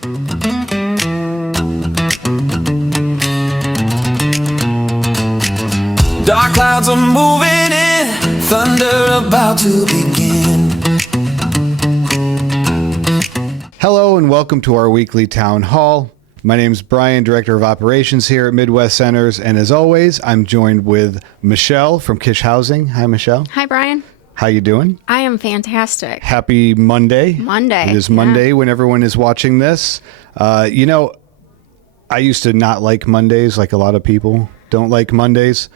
Dark clouds are moving in, thunder about to begin. Hello and welcome to our weekly town hall. My name's Brian, Director of Operations here at Midwest Centers, and as always, I'm joined with Michelle from Kish Housing. Hi, Michelle. Hi, Brian. How you doing? I am fantastic. Happy Monday. Monday. It is Monday when everyone is watching this. I used to not like Mondays, like a lot of people don't like Mondays.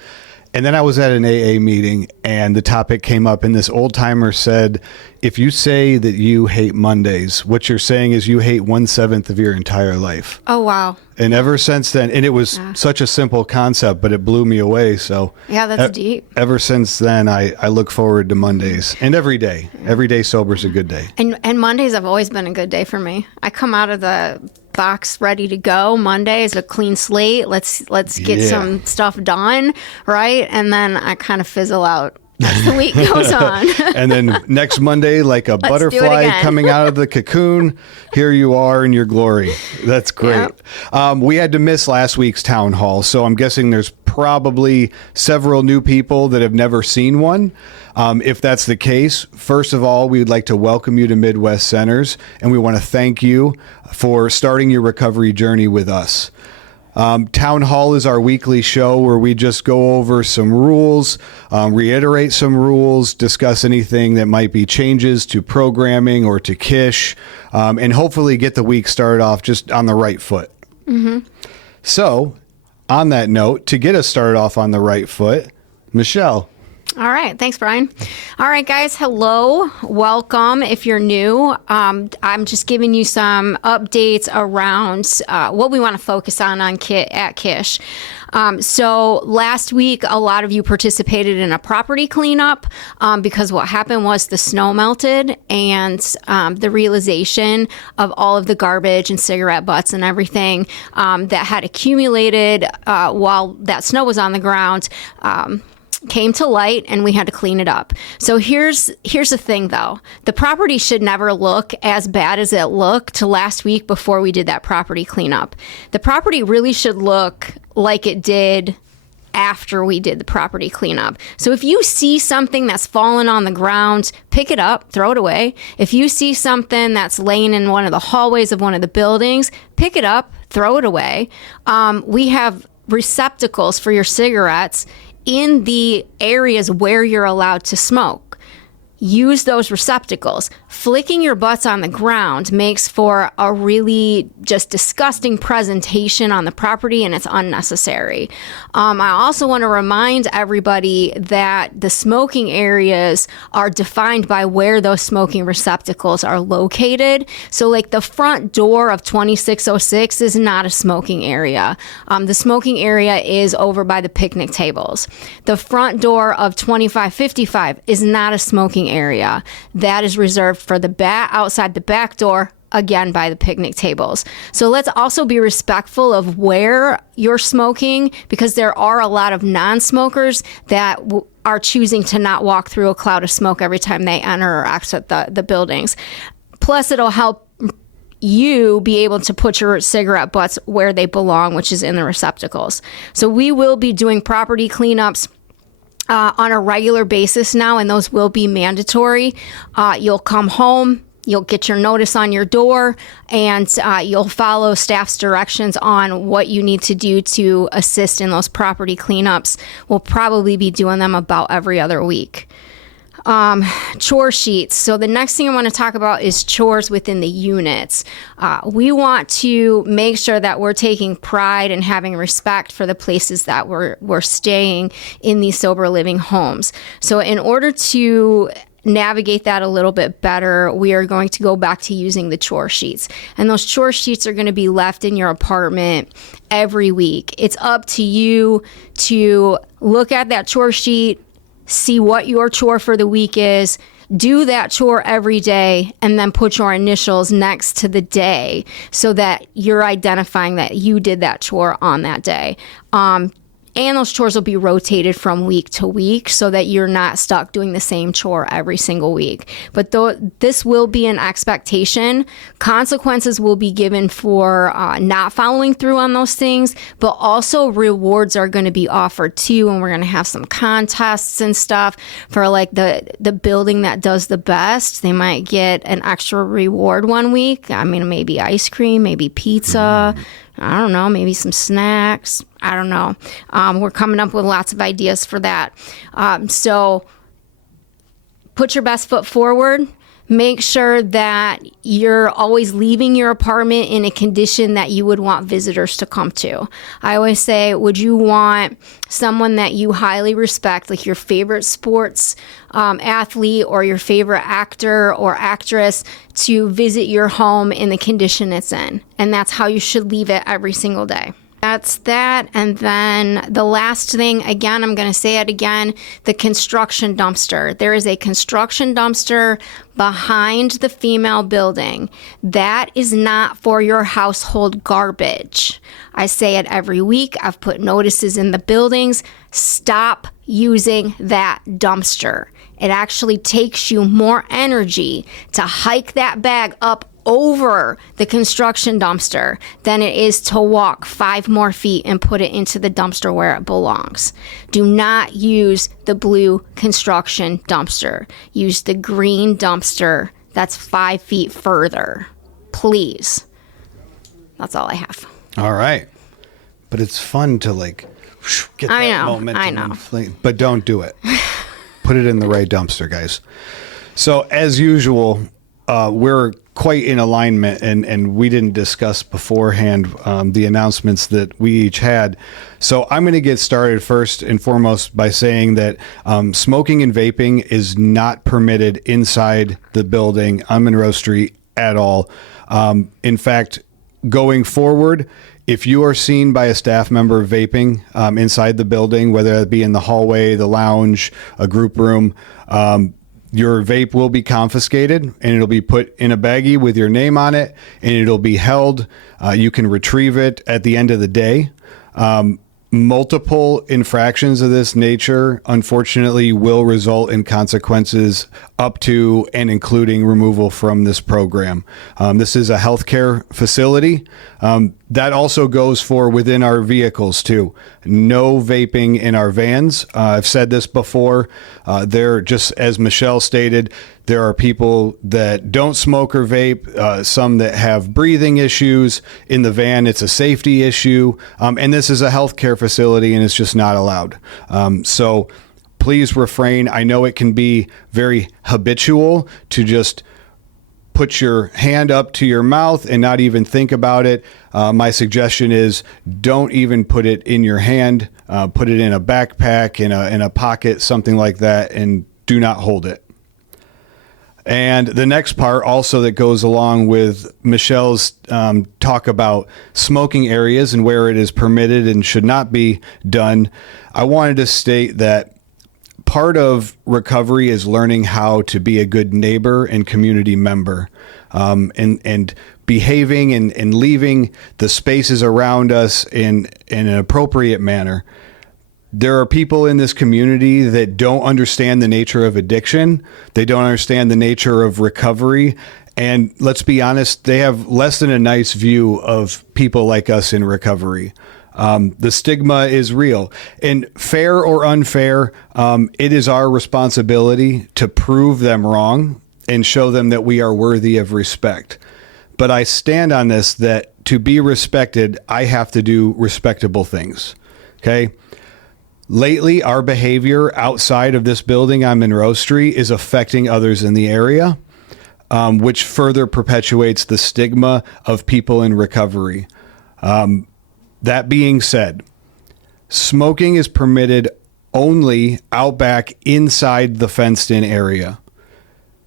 And then I was at an AA meeting and the topic came up and this old timer said, if you say that you hate Mondays, what you're saying is you hate 1/7 of your entire life. Oh, wow. And ever since then, and it was such a simple concept, but it blew me away. So yeah, that's deep. Ever since then, I look forward to Mondays and every day. Every day sober is a good day. And Mondays have always been a good day for me. I come out of the box ready to go. Monday is a clean slate. Let's get some stuff done, right? And then I kind of fizzle out as the week goes on. And then next Monday, like a butterfly coming out of the cocoon, here you are in your glory. That's great. Yep. We had to miss last week's town hall, so I'm guessing there's probably several new people that have never seen one. If that's the case, first of all, we'd like to welcome you to Midwest Centers, and we want to thank you for starting your recovery journey with us. Town Hall is our weekly show where we just go over some rules, reiterate some rules, discuss anything that might be changes to programming or to Kish, and hopefully get the week started off just on the right foot. Mm-hmm. So, on that note, to get us started off on the right foot, Michelle. All right. Thanks, Brian. All right, guys. Hello. Welcome. If you're new, I'm just giving you some updates around what we want to focus on at Kish. So last week, a lot of you participated in a property cleanup because what happened was the snow melted and the realization of all of the garbage and cigarette butts and everything that had accumulated while that snow was on the ground came to light, and we had to clean it up. So here's the thing, though. The property should never look as bad as it looked last week before we did that property cleanup. The property really should look like it did after we did the property cleanup. So if you see something that's fallen on the ground, pick it up, throw it away. If you see something that's laying in one of the hallways of one of the buildings, pick it up, throw it away. We have receptacles for your cigarettes in the areas where you're allowed to smoke. Use those receptacles. Flicking your butts on the ground makes for a really just disgusting presentation on the property, and it's unnecessary. I also want to remind everybody that the smoking areas are defined by where those smoking receptacles are located. So like the front door of 2606 is not a smoking area. The smoking area is over by the picnic tables. The front door of 2555 is not a smoking area. That is reserved for the outside the back door, again by the picnic tables. So let's also be respectful of where you're smoking, because there are a lot of non-smokers that are choosing to not walk through a cloud of smoke every time they enter or exit the buildings. Plus, it'll help you be able to put your cigarette butts where they belong, which is in the receptacles. So we will be doing property cleanups on a regular basis now, and those will be mandatory. You'll come home, you'll get your notice on your door, and you'll follow staff's directions on what you need to do to assist in those property cleanups. We'll probably be doing them about every other week. Chore sheets. So the next thing I want to talk about is chores within the units. We want to make sure that we're taking pride and having respect for the places that we're staying in these sober living homes. So in order to navigate that a little bit better, we are going to go back to using the chore sheets. And those chore sheets are going to be left in your apartment every week. It's up to you to look at that chore sheet, see what your chore for the week is, do that chore every day, and then put your initials next to the day so that you're identifying that you did that chore on that day. And those chores will be rotated from week to week so that you're not stuck doing the same chore every single week. But this will be an expectation. Consequences will be given for not following through on those things, but also rewards are going to be offered too. And we're going to have some contests and stuff for like the building that does the best. They might get an extra reward one week. I mean, maybe ice cream, maybe pizza. I don't know, maybe some snacks. I don't know. We're coming up with lots of ideas for that. So put your best foot forward. Make sure that you're always leaving your apartment in a condition that you would want visitors to come to. I always say, would you want someone that you highly respect, like your favorite sports athlete or your favorite actor or actress, to visit your home in the condition it's in? And that's how you should leave it every single day. That's that. And then the last thing, again, I'm going to say it again, the construction dumpster. There is a construction dumpster behind the female building. That is not for your household garbage. I say it every week. I've put notices in the buildings. Stop using that dumpster. It actually takes you more energy to hike that bag up over the construction dumpster than it is to walk 5 more feet and put it into the dumpster where it belongs. Do not use the blue construction dumpster. Use the green dumpster that's 5 feet further. Please. That's all I have. All right. But it's fun to like get that momentum. I know. But don't do it. Put it in the right dumpster, guys. So as usual, we're quite in alignment, and we didn't discuss beforehand the announcements that we each had. So I'm going to get started first and foremost by saying that smoking and vaping is not permitted inside the building on Monroe Street at all. In fact, going forward, if you are seen by a staff member vaping inside the building, whether it be in the hallway, the lounge, a group room, your vape will be confiscated, and it'll be put in a baggie with your name on it, and it'll be held. You can retrieve it at the end of the day. Multiple infractions of this nature, unfortunately, will result in consequences up to and including removal from this program. This is a healthcare facility. That also goes for within our vehicles, too. No vaping in our vans. I've said this before. There, just as Michelle stated, there are people that don't smoke or vape, some that have breathing issues. In the van, it's a safety issue. And this is a healthcare facility, and it's just not allowed. So please refrain. I know it can be very habitual to just put your hand up to your mouth and not even think about it. My suggestion is don't even put it in your hand. Put it in a backpack, in a pocket, something like that, and do not hold it. And the next part also that goes along with Michelle's talk about smoking areas and where it is permitted and should not be done, I wanted to state that part of recovery is learning how to be a good neighbor and community member, and behaving and leaving the spaces around us in an appropriate manner. There are people in this community that don't understand the nature of addiction. They don't understand the nature of recovery. And let's be honest, they have less than a nice view of people like us in recovery. The stigma is real. And fair or unfair, it is our responsibility to prove them wrong and show them that we are worthy of respect. But I stand on this, that to be respected, I have to do respectable things. Okay? Lately, our behavior outside of this building on Monroe Street is affecting others in the area, which further perpetuates the stigma of people in recovery. That being said, smoking is permitted only out back inside the fenced-in area.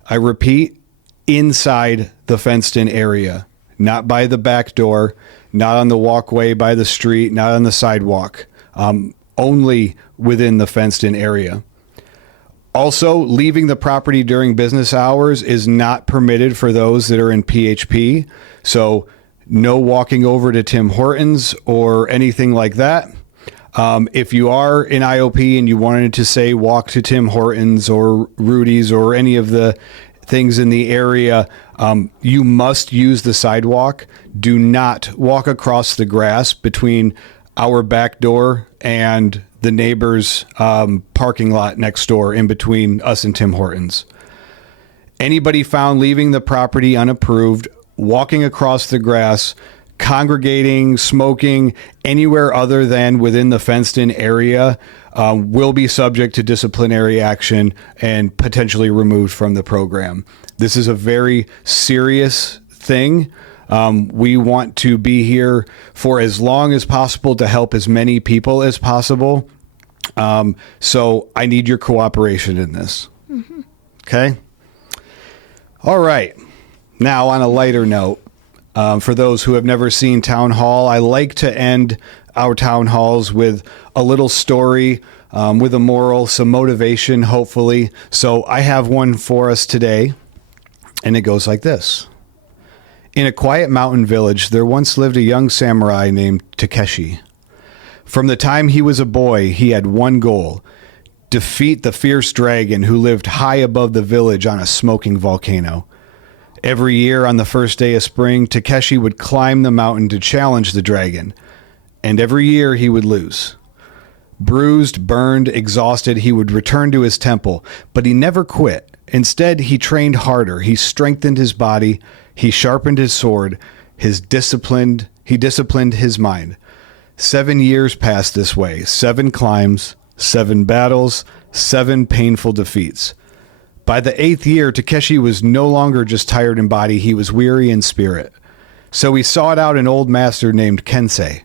I repeat, inside the fenced-in area, not by the back door, not on the walkway by the street, not on the sidewalk. Only within the fenced-in area. Also, leaving the property during business hours is not permitted for those that are in PHP. So no walking over to Tim Hortons or anything like that. If you are in IOP and you wanted to say walk to Tim Hortons or Rudy's or any of the things in the area, you must use the sidewalk. Do not walk across the grass between our back door and the neighbor's parking lot next door, in between us and Tim Hortons. Anybody found leaving the property unapproved, walking across the grass, congregating, smoking anywhere other than within the fenced-in area will be subject to disciplinary action and potentially removed from the program. This is a very serious thing. We want to be here for as long as possible to help as many people as possible. So I need your cooperation in this. Mm-hmm. Okay? All right. Now, on a lighter note, for those who have never seen Town Hall, I like to end our town halls with a little story, with a moral, some motivation, hopefully. So I have one for us today, and it goes like this. In a quiet mountain village, there once lived a young samurai named Takeshi. From the time he was a boy, he had one goal: defeat the fierce dragon who lived high above the village on a smoking volcano. Every year on the first day of spring, Takeshi would climb the mountain to challenge the dragon, and every year he would lose. Bruised, burned, exhausted, he would return to his temple, but he never quit. Instead, he trained harder. He strengthened his body. He sharpened his sword. He disciplined his mind. 7 years passed this way. 7 climbs, 7 battles, 7 painful defeats. By the 8th year, Takeshi was no longer just tired in body. He was weary in spirit. So he sought out an old master named Kensei,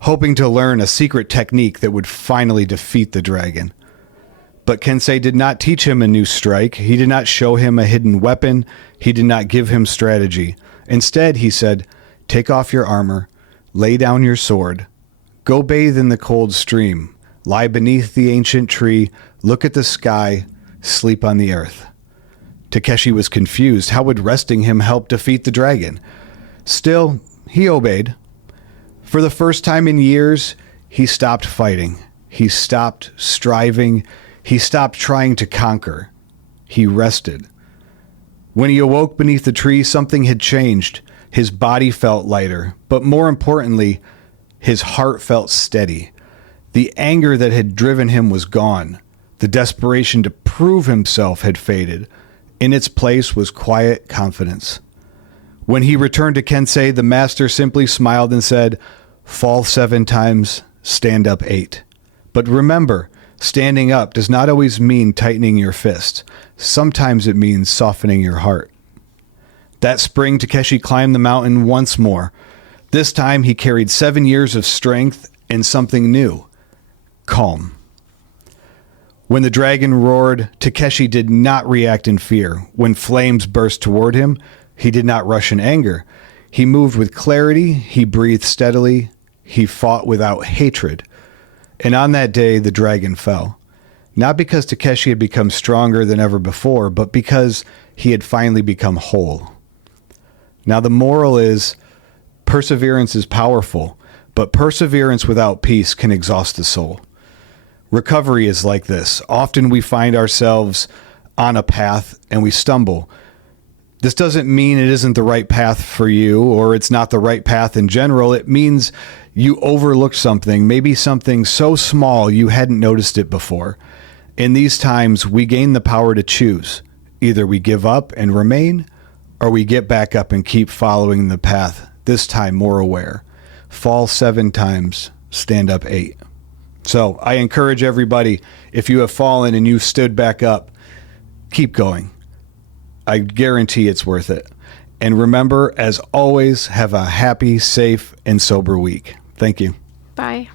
hoping to learn a secret technique that would finally defeat the dragon. But Kensei did not teach him a new strike. He did not show him a hidden weapon. He did not give him strategy. Instead, he said, "Take off your armor, lay down your sword, go bathe in the cold stream, lie beneath the ancient tree, look at the sky, sleep on the earth." Takeshi was confused. How would resting him help defeat the dragon? Still, he obeyed. For the first time in years, he stopped fighting. He stopped striving. He stopped trying to conquer. He rested. When he awoke beneath the tree, something had changed. His body felt lighter, but more importantly, his heart felt steady. The anger that had driven him was gone. The desperation to prove himself had faded. In its place was quiet confidence. When he returned to Kensei, the master simply smiled and said, "Fall 7 times, stand up 8. But remember, standing up does not always mean tightening your fist. Sometimes it means softening your heart." That spring, Takeshi climbed the mountain once more. This time he carried 7 years of strength and something new: calm. When the dragon roared, Takeshi did not react in fear. When flames burst toward him, he did not rush in anger. He moved with clarity. He breathed steadily. He fought without hatred. And on that day, the dragon fell. Not because Takeshi had become stronger than ever before, but because he had finally become whole. Now, the moral is, perseverance is powerful, but perseverance without peace can exhaust the soul. Recovery is like this. Often we find ourselves on a path and we stumble. This doesn't mean it isn't the right path for you, or it's not the right path in general. It means you overlooked something, maybe something so small you hadn't noticed it before. In these times, we gain the power to choose. Either we give up and remain, or we get back up and keep following the path, this time more aware. Fall 7 times, stand up 8. So I encourage everybody, if you have fallen and you've stood back up, keep going. I guarantee it's worth it. And remember, as always, have a happy, safe, and sober week. Thank you. Bye.